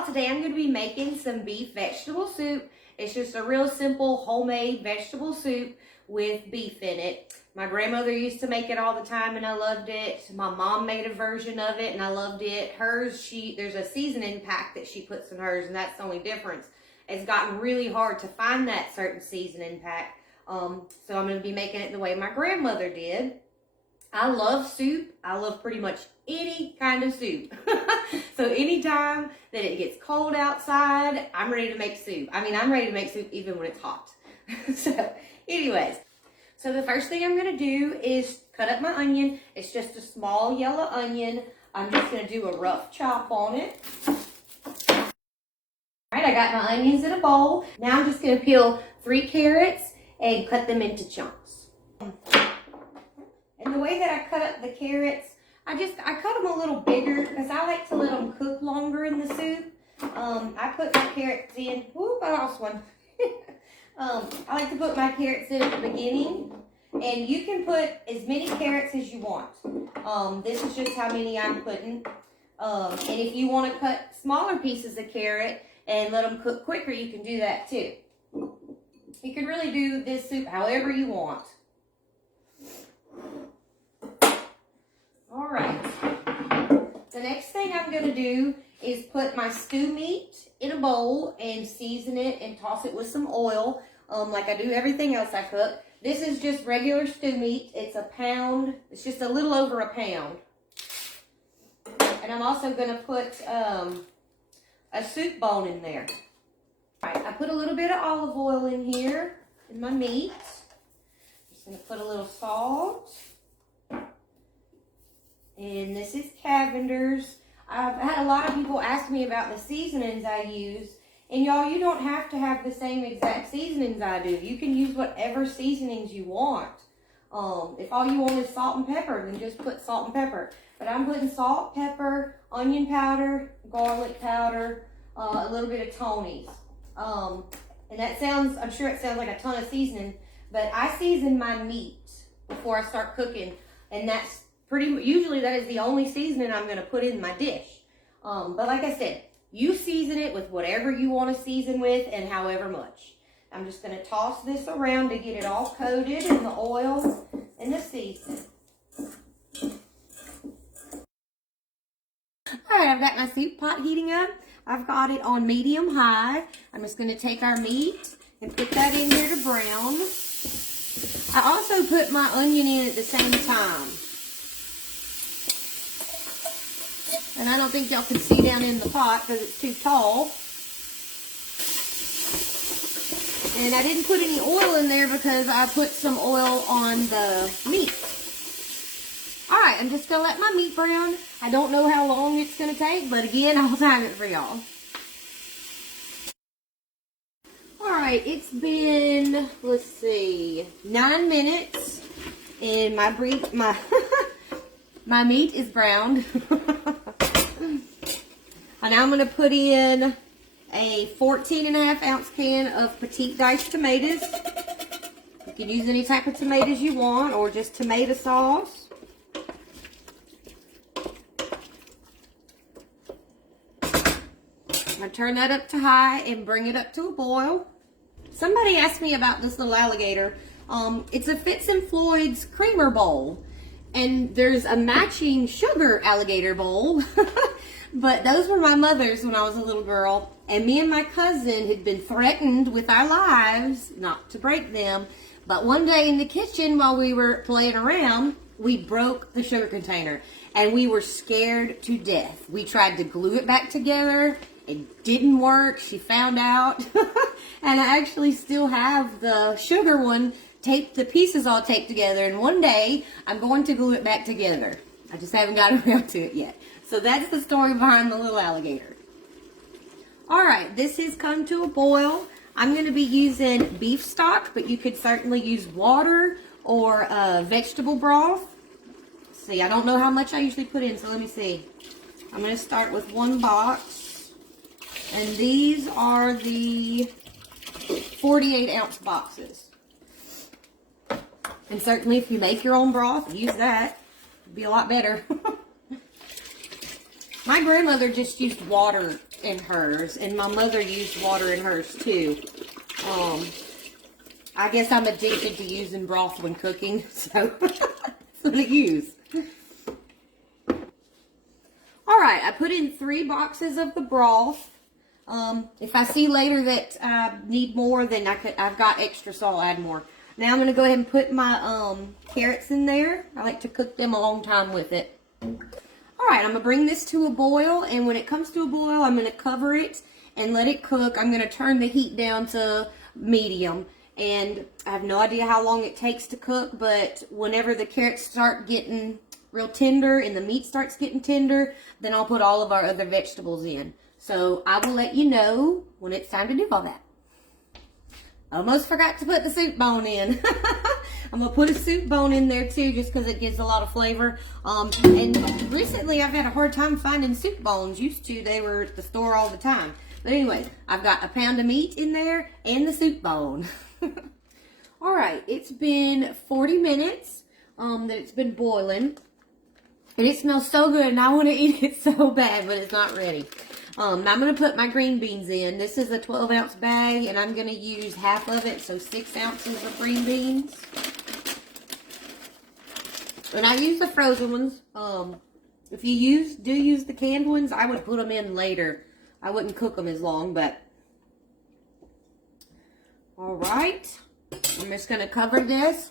y'all, today I'm going to be making some beef vegetable soup. It's just a real simple homemade vegetable soup with beef in it. My grandmother used to make it all the time and I loved it. My mom made a version of it and I loved it. Hers, there's a seasoning pack that she puts in hers, and that's the only difference. It's gotten really hard to find that certain seasoning pack. So I'm going to be making it the way my grandmother did. I love soup. I love pretty much any kind of soup. So anytime that it gets cold outside, I'm ready to make soup. I mean, I'm ready to make soup even when it's hot. So anyways, so the first thing I'm going to do is cut up my onion. It's just a small yellow onion. I'm just going to do a rough chop on it. All right, I got my onions in a bowl. Now I'm just going to peel 3 carrots and cut them into chunks. And the way that I cut up the carrots, I cut them a little bigger because I like to let them cook longer in the soup. I put my carrots in, whoop, I lost one. I like to put my carrots in at the beginning, and you can put as many carrots as you want. This is just how many I'm putting. And if you want to cut smaller pieces of carrot and let them cook quicker, you can do that too. You can really do this soup however you want. All right. The next thing I'm going to do is put my stew meat in a bowl and season it and toss it with some oil, like I do everything else I cook. This is just regular stew meat. It's a pound. It's just a little over a pound. And I'm also going to put a soup bone in there. All right, I put a little bit of olive oil in here in my meat. Just going to put a little salt. And this is Cavender's. I've had a lot of people ask me about the seasonings I use. And y'all, you don't have to have the same exact seasonings I do. You can use whatever seasonings you want. If all you want is salt and pepper, then just put salt and pepper. But I'm putting salt, pepper, onion powder, garlic powder, a little bit of Tony's. And that sounds, I'm sure it sounds like a ton of seasoning, but I season my meat before I start cooking. And that's usually that is the only seasoning I'm going to put in my dish. But like I said, you season it with whatever you want to season with and however much. I'm just going to toss this around to get it all coated in the oil and the seasoning. All right, I've got my soup pot heating up. I've got it on medium high. I'm just going to take our meat and put that in here to brown. I also put my onion in at the same time. And I don't think y'all can see down in the pot because it's too tall. And I didn't put any oil in there because I put some oil on the meat. Alright, I'm just going to let my meat brown. I don't know how long it's going to take, but again, I'll time it for y'all. Alright, it's been, let's see, 9 minutes. And my meat is browned. And now I'm going to put in a 14.5 ounce can of petite diced tomatoes. You can use any type of tomatoes you want or just tomato sauce. I'm going to turn that up to high and bring it up to a boil. Somebody asked me about this little alligator. It's a Fitz and Floyd's creamer bowl. And there's a matching sugar alligator bowl. But those were my mother's when I was a little girl. And me and my cousin had been threatened with our lives not to break them. But one day in the kitchen while we were playing around, we broke the sugar container. And we were scared to death. We tried to glue it back together. It didn't work. She found out. And I actually still have the sugar one taped, the pieces all taped together. And one day, I'm going to glue it back together. I just haven't gotten around to it yet. So that's the story behind the little alligator. Alright, this has come to a boil. I'm going to be using beef stock, but you could certainly use water or vegetable broth. See, I don't know how much I usually put in, so let me see. I'm going to start with 1 box. And these are the 48 ounce boxes. And certainly if you make your own broth, use that. It'd be a lot better. My grandmother just used water in hers, and my mother used water in hers too. I guess I'm addicted to using broth when cooking, so that's what I use. Alright, I put in 3 boxes of the broth. If I see later that I need more, then I've got extra, so I'll add more. Now I'm going to go ahead and put my carrots in there. I like to cook them a long time with it. Alright, I'm going to bring this to a boil, and when it comes to a boil, I'm going to cover it and let it cook. I'm going to turn the heat down to medium, and I have no idea how long it takes to cook, but whenever the carrots start getting real tender and the meat starts getting tender, then I'll put all of our other vegetables in. So I will let you know when it's time to do all that. Almost forgot to put the soup bone in. I'm going to put a soup bone in there too, just because it gives a lot of flavor. And recently I've had a hard time finding soup bones. Used to, they were at the store all the time. But anyway, I've got a pound of meat in there and the soup bone. Alright, it's been 40 minutes that it's been boiling. And it smells so good, and I want to eat it so bad, but it's not ready. Now I'm going to put my green beans in. This is a 12-ounce bag, and I'm going to use half of it, so 6 ounces of green beans. And I use the frozen ones. If you do use the canned ones, I would put them in later. I wouldn't cook them as long, but... Alright. I'm just going to cover this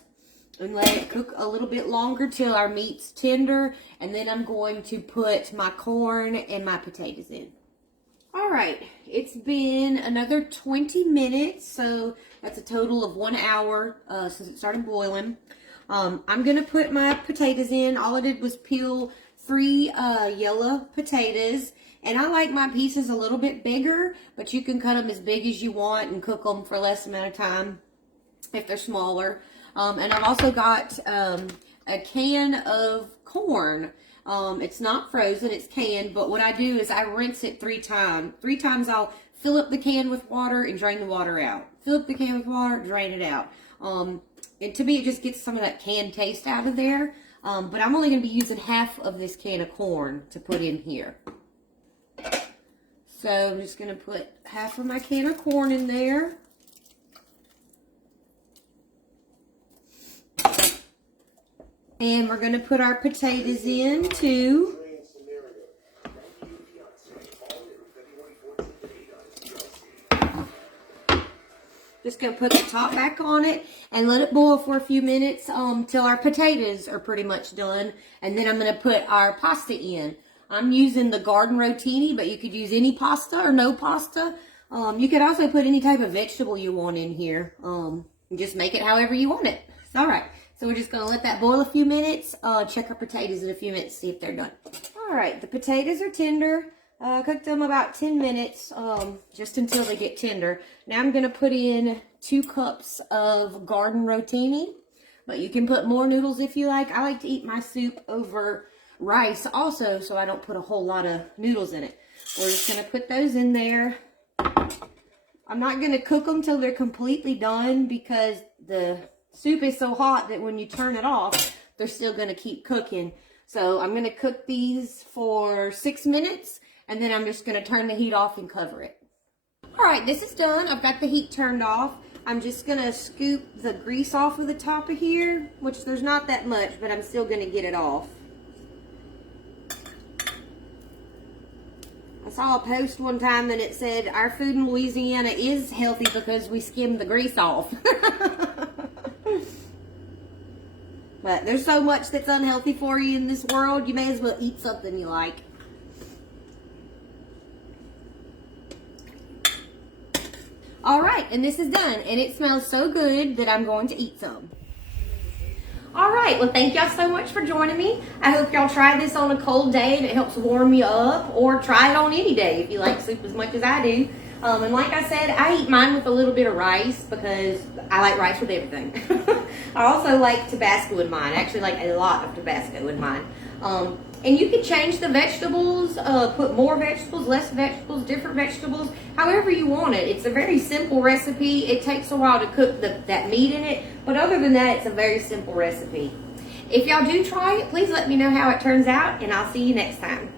and let it cook a little bit longer till our meat's tender. And then I'm going to put my corn and my potatoes in. Alright, it's been another 20 minutes, so that's a total of 1 hour since it started boiling. I'm going to put my potatoes in. All I did was peel 3 yellow potatoes, and I like my pieces a little bit bigger, but you can cut them as big as you want and cook them for less amount of time if they're smaller. And I've also got a can of corn. It's not frozen, it's canned, but what I do is I rinse it 3 times. 3 times I'll fill up the can with water and drain the water out. Fill up the can with water, drain it out. And to me, it just gets some of that canned taste out of there. But I'm only going to be using half of this can of corn to put in here. So I'm just going to put half of my can of corn in there. And we're going to put our potatoes in too. Just going to put the top back on it and let it boil for a few minutes till our potatoes are pretty much done. And then I'm going to put our pasta in. I'm using the garden rotini, but you could use any pasta or no pasta. You could also put any type of vegetable you want in here. And just make it however you want it. It's alright. So we're just going to let that boil a few minutes. Check our potatoes in a few minutes, see if they're done. Alright, the potatoes are tender. Cooked them about 10 minutes, just until they get tender. Now I'm going to put in 2 cups of garden rotini. But you can put more noodles if you like. I like to eat my soup over rice also, so I don't put a whole lot of noodles in it. We're just going to put those in there. I'm not going to cook them till they're completely done because the soup is so hot that when you turn it off, they're still going to keep cooking. So I'm going to cook these for 6 minutes, and then I'm just going to turn the heat off and cover it. Alright, this is done. I've got the heat turned off. I'm just going to scoop the grease off of the top of here, which there's not that much, but I'm still going to get it off. I saw a post one time and it said, our food in Louisiana is healthy because we skim the grease off. But there's so much that's unhealthy for you in this world, you may as well eat something you like. Alright, and this is done, and it smells so good that I'm going to eat some. Alright, well thank y'all so much for joining me. I hope y'all try this on a cold day and it helps warm you up, or try it on any day if you like soup as much as I do. And like I said, I eat mine with a little bit of rice because I like rice with everything. I also like Tabasco in mine. I actually like a lot of Tabasco in mine. And you can change the vegetables, put more vegetables, less vegetables, different vegetables, however you want it. It's a very simple recipe. It takes a while to cook that meat in it, but other than that, it's a very simple recipe. If y'all do try it, please let me know how it turns out, and I'll see you next time.